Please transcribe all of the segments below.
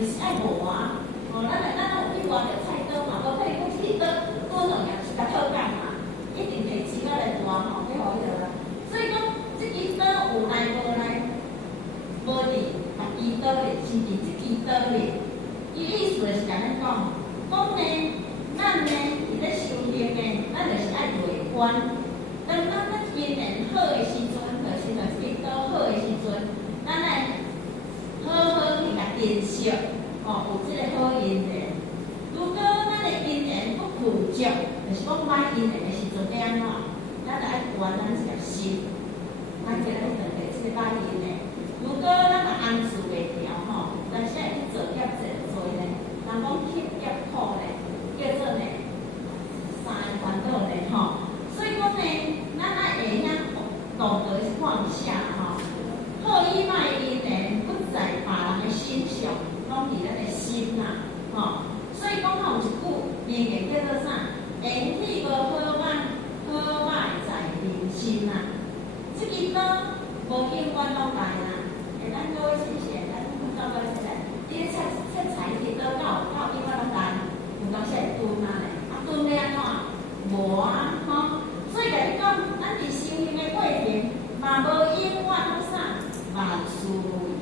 就是爱磨啊。哦，咱有去外着菜刀嘛，无可以讲去刀两样是甲讨干嘛，一定摕钱仔来换吼，去互伊落来。所以讲，即支刀有来无来，无伫别支刀里，是伫即支刀里。伊意思就是安尼讲，讲呢，咱呢伫咧修行呢，咱就是爱内观。当咱因缘好的时阵，就是即支刀好的时阵，咱来好好去甲珍惜。哦，有即个好因缘。如果咱的因缘不具足，就是讲歹因缘的时阵要安怎？咱就爱关咱一粒心，咱就来断绝即个歹因缘。如果咱个安住袂调吼，但是爱去做业做做呢，人讲吸业苦呢，叫做呢三个烦恼呢吼。所以讲呢，咱爱会晓懂得放下吼，好意歹因缘不在别人的身上。拢伫咱的心啦，吼，所以讲吼有一句名言叫做啥？缘起无好歹，好歹在人心啦。即支刀无永远拢来啦，咱各位先生，咱到尾先来，你咧切菜支刀到永远拢来，有当时会钝啊咧，钝要安怎？无啊，吼。所以甲你讲，咱伫修行的过程，嘛无永远拢啥万事如意。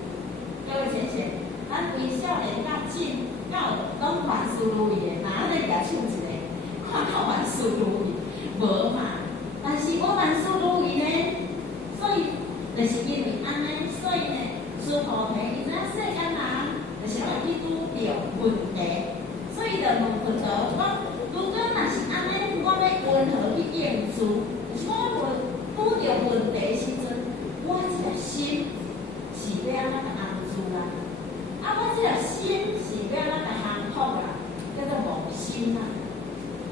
各位先生。咱为少年到进到拢万事如意的，哪安尼举手一个，看到万事如意，无嘛？但是无万事如意呢，所以就是因为安尼，所以呢，诸菩提，伊知影世间人就是会去拄着问题，所以就问佛陀讲：如果若是安尼，我要温和去应付，就是我拄着问题时阵，我这个心是要安怎安住啦？啊，我这个心是要咱来降服啦，叫做无心啦。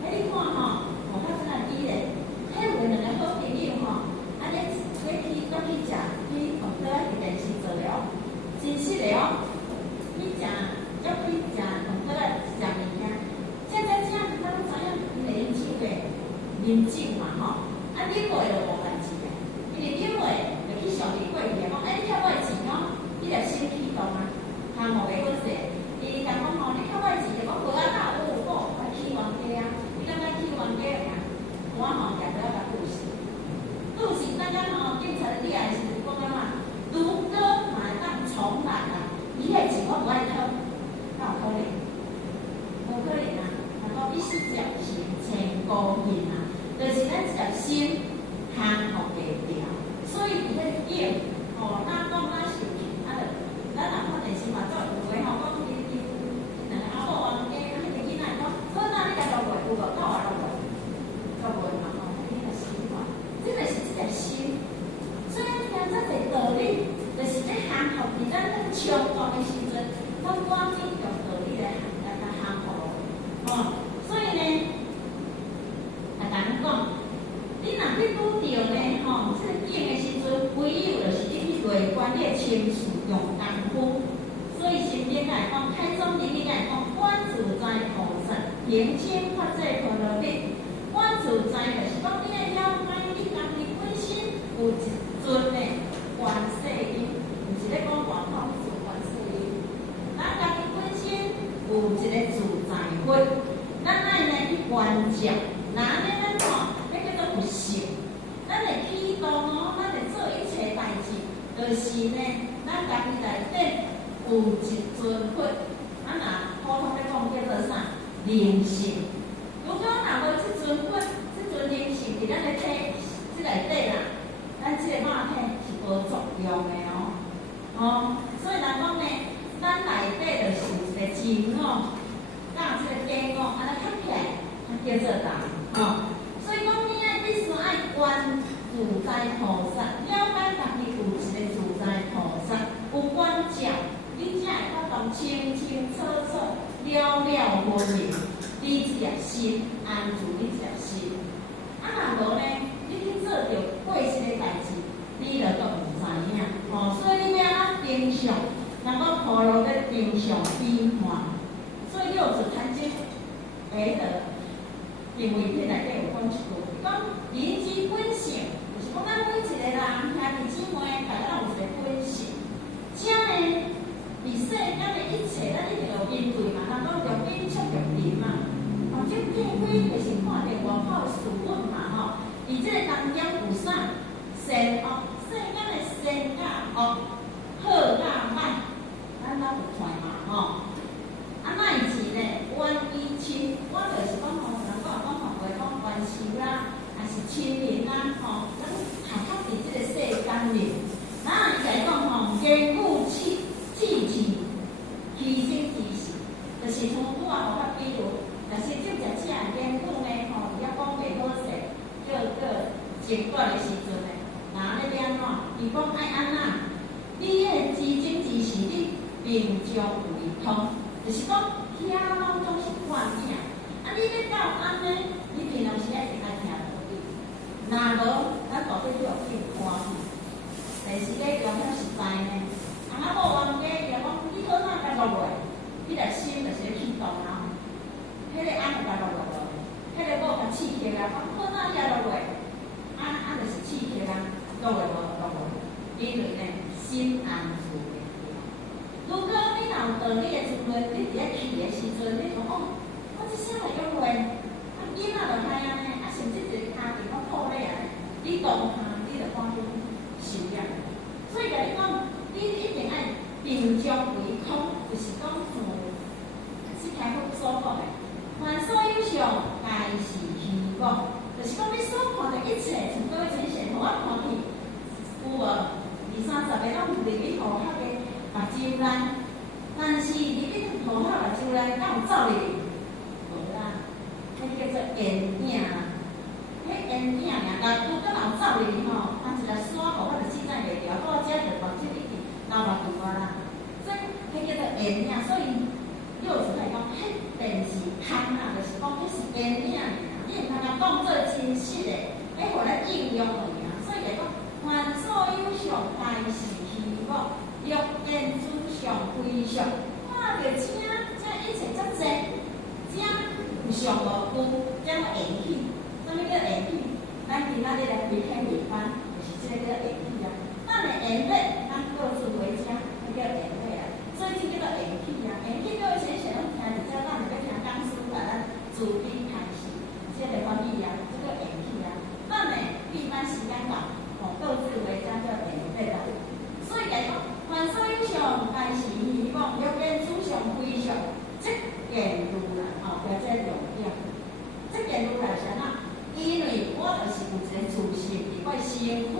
你看吼，我较真啊，伊咧，迄有两个好朋友吼，安尼要去食，去同桌去电视做了，真实的哦。去食，要去食同桌食物件，这咱知影，因为啉酒的，啉酒嘛吼，啊啉落就无代志的，因为啉落就去上面过去讲，你欠我的钱哦，你着先启动啊。项目袂好势，伊讲吼，你较歹钱，我无啊打有好，我去冤家啊，你感觉去冤家啊？我吼也不要甲故事，故事咱讲吼，警察你来是讲安怎？如果嘛当重来啊，伊迄钱我无爱讨，哪有可能？无可能啊！若讲一时接钱千古恨啊，就是咱一粒心降服袂掉，所以伊迄境吼，咱讲咱受气，啊着。咱若看电视嘛，做有诶吼，讲伊两个阿某冤家，迄个囡仔讲，好哪你家落袂有无？到我落袂，做袂嘛吼，迄个习惯，这个是一个心。所以听这个道理，就是咧降服伫咱咧冲动的时阵，咱赶紧用道理来降服哦。所以呢，啊，甲咱讲，你若去拄着呢吼，这个境的时阵，唯有就是你去内观你的情绪用功夫。所以心经来讲，开宗明义来讲，观自在菩萨平清法界陀罗蜜。观自在就是讲，你要了解你家己本身有一尊的观世音，毋是咧讲外口去做观世音。咱家己本身有一个自在佛，咱爱来去观照，那安尼咱看，迄叫做有性。咱会启动哦，咱会做一切代志，就是呢，咱家己内底有一尊佛，啊若普通咧讲叫做啥？灵性。如果若无即尊佛，即尊灵性伫咱的体即内底啦，咱即个肉体是无作用的哦。哦，所以人讲呢，咱内底就是有一个真我，甲即个假我，安尼合起来，它叫做人。哦，所以讲你爱必须爱观自在菩萨，了解家己有一个自在菩萨，有观照。你才会法度清清楚楚、了了分明，你这粒心安住你这粒心。啊，若无呢，你去做着过失的代志，你就都唔知影。哦，所以你要安怎定向？若讲陀罗在定向变化，所以六祖坛经会得，因为迄内底有讲一句，讲人之本性，就是讲咱每一个人兄弟姊妹，大家有一个本性，这呢。伫世间的一切，咱一定吼，世间的善甲恶、好甲歹，咱拢有出嘛吼。啊，那以前呢，冤依亲，我就是讲吼，人讲吼，袂讲冤仇啦，还是亲人啦，吼，咱还较伫即个世间里，那伊来讲吼，言语气气，其心其事，就是像拄啊，互较比如，就是即只只言语呢，吼，也讲袂好势，叫情断的时阵呢，那咧安怎？伊讲爱安怎？你迄知情知事，你并将为通。就是讲，听拢总是惯听，啊！你要到安尼，你平常时爱是爱听道理，若无，咱到底就要去看去。第四个重要实在呢，啊！某冤家伊讲，你好哪甲落落，你个心就是去动啊。迄个安甲落落，迄个某甲刺激啊，讲好哪也落落，就是刺激啊，落落无，因为呢，心安处。如果你若有道理的时阵，你伫咧去的时阵，你讲哦，我即声来约会，啊囡仔就害安尼，啊甚至一个家庭我破裂安尼，你当下你就赶紧收敛。所以甲你讲，你一定爱并将为空，就是讲自即条好所讲的，凡所有相，皆是虚妄，就是讲你所看的一切，从各位呈现，互我看去，有无？20-30个拢入去互迄个。目睭内，但是入去涂骹目睭内，敢有走入去？无啦，迄叫做缘影啦。迄缘影尔，但如果若有走入去吼，按一个山吼，我就记载袂牢，到遮就目睭一直流目睭啊啦。所以迄叫做缘影，所以幼稚来讲，迄便是空啊，就是讲迄是缘影尔，你毋通甲当做真实的，迄互咱应用尔。所以来讲，凡所有相，皆是虚妄。欲见诸相非相，看着这一切遮济，遮有相无有，遮个缘起，啥物叫缘起？咱今仔日来开课班，就是这个叫缘起啊。咱的缘起，咱各自为家，那叫缘起啊。所以这叫做缘起啊。缘起各位先生拢听伫遮，咱就要听讲师把咱自己开始，这个翻译啊，这个缘起啊。咱的一般时间讲，各自为家叫缘起啊。所以来讲。凡所有相，皆是虚妄；欲见诸相非相，即见如来。或者重点，即见如来是哪？因为我就是有一个自信伫我身躯，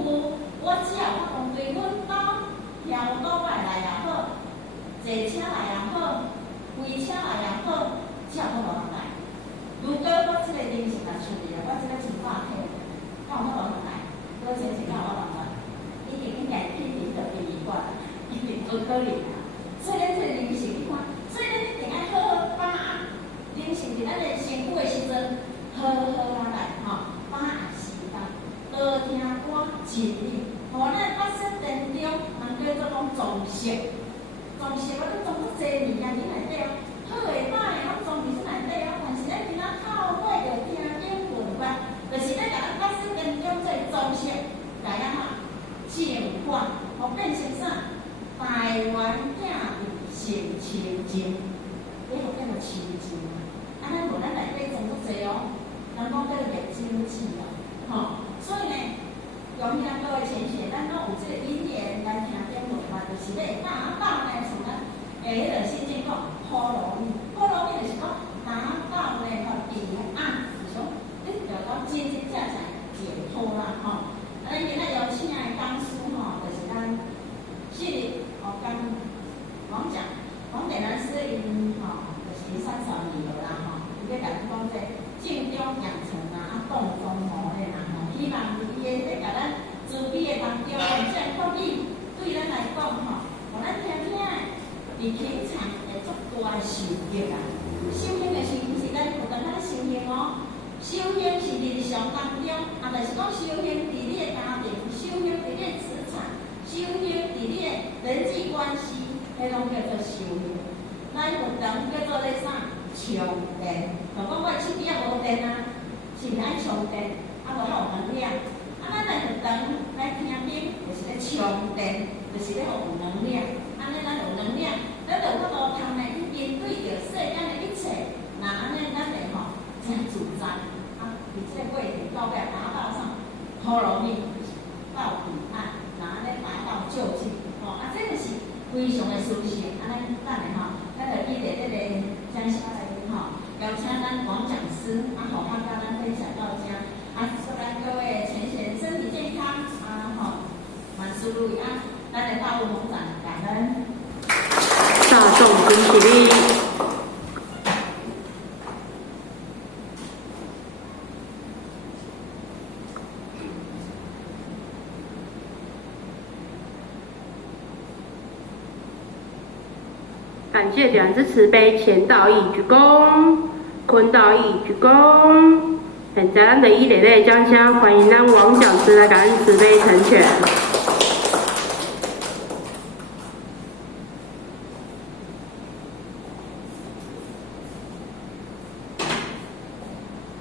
我只要我当对阮兜跳倒摆来也好，坐车来也好，飞车来也好，只要我无人来。如果我即个人是若出去啊，我即个情况下，敢有无人来？我先是敢有无人来？一定应该去领导第一关。一定不可能啊！所以咱这灵性你看，所以咱一定爱好好把握灵性伫咱的身躯的时阵，好好来吼，把握时间，多听歌静理，互咱发生当中，人叫做讲装饰，装饰我都装足侪物件伫内底哦，好诶歹诶，拢装伫即内底哦。但是咱今仔透过着听经文法，就是咧甲咱发生当中做装饰，来啊嘛，净化，互变成啥？台湾囝有性清净，你互变做清净啊！啊，咱无咱内底装足侪哦，人讲叫做灭精气哦，吼。所以呢，用遐各位先生，咱拢有即个因缘来听经文嘛，就是咧打倒呢，从咱迄个心经讲波罗蜜，波罗蜜就是讲打倒呢吼平安，就是讲你着讲真真正正解脱啦，吼。啊，咱今仔邀请的讲师吼，就是咱昔日。讲讲，黄点南师因就是30年了啦吼，伊要甲咱讲这静中养成啊，动中磨练啦吼，希望伊个咧甲咱慈悲的当中，这法语对咱来讲吼，互咱听听的，伫平常会足大的受益啦。修行的时阵是咱有当咱修行哦，修行是日常当中，就是讲修行伫你的家庭，修行伫你的职场。修行伫你的人际关系，迄拢叫做修行。咱有当叫做咧啥？充电。就讲我手机也无电啊，是毋爱充电，啊无较有能量。啊，咱来有当来听经，就是咧充电，就是咧互有能量。安尼咱有能量，咱就法度通来去面对着世间的一切。那安尼咱就吼真自在。啊，伫即个过程到尾达到啥？波罗蜜，到彼岸。非常的舒适。啊，咱等下吼，咱就记得这个讲师来吼，邀请咱王讲师啊，好，他跟咱分享到这，啊，祝咱各位前贤身体健康啊，吼，万事如意啊，咱的大陆农长感恩。大众恭喜你！感谢两只慈悲，前道义鞠躬，坤道义鞠躬。现在咱的伊内内将将欢迎咱王讲师来感恩慈悲成全。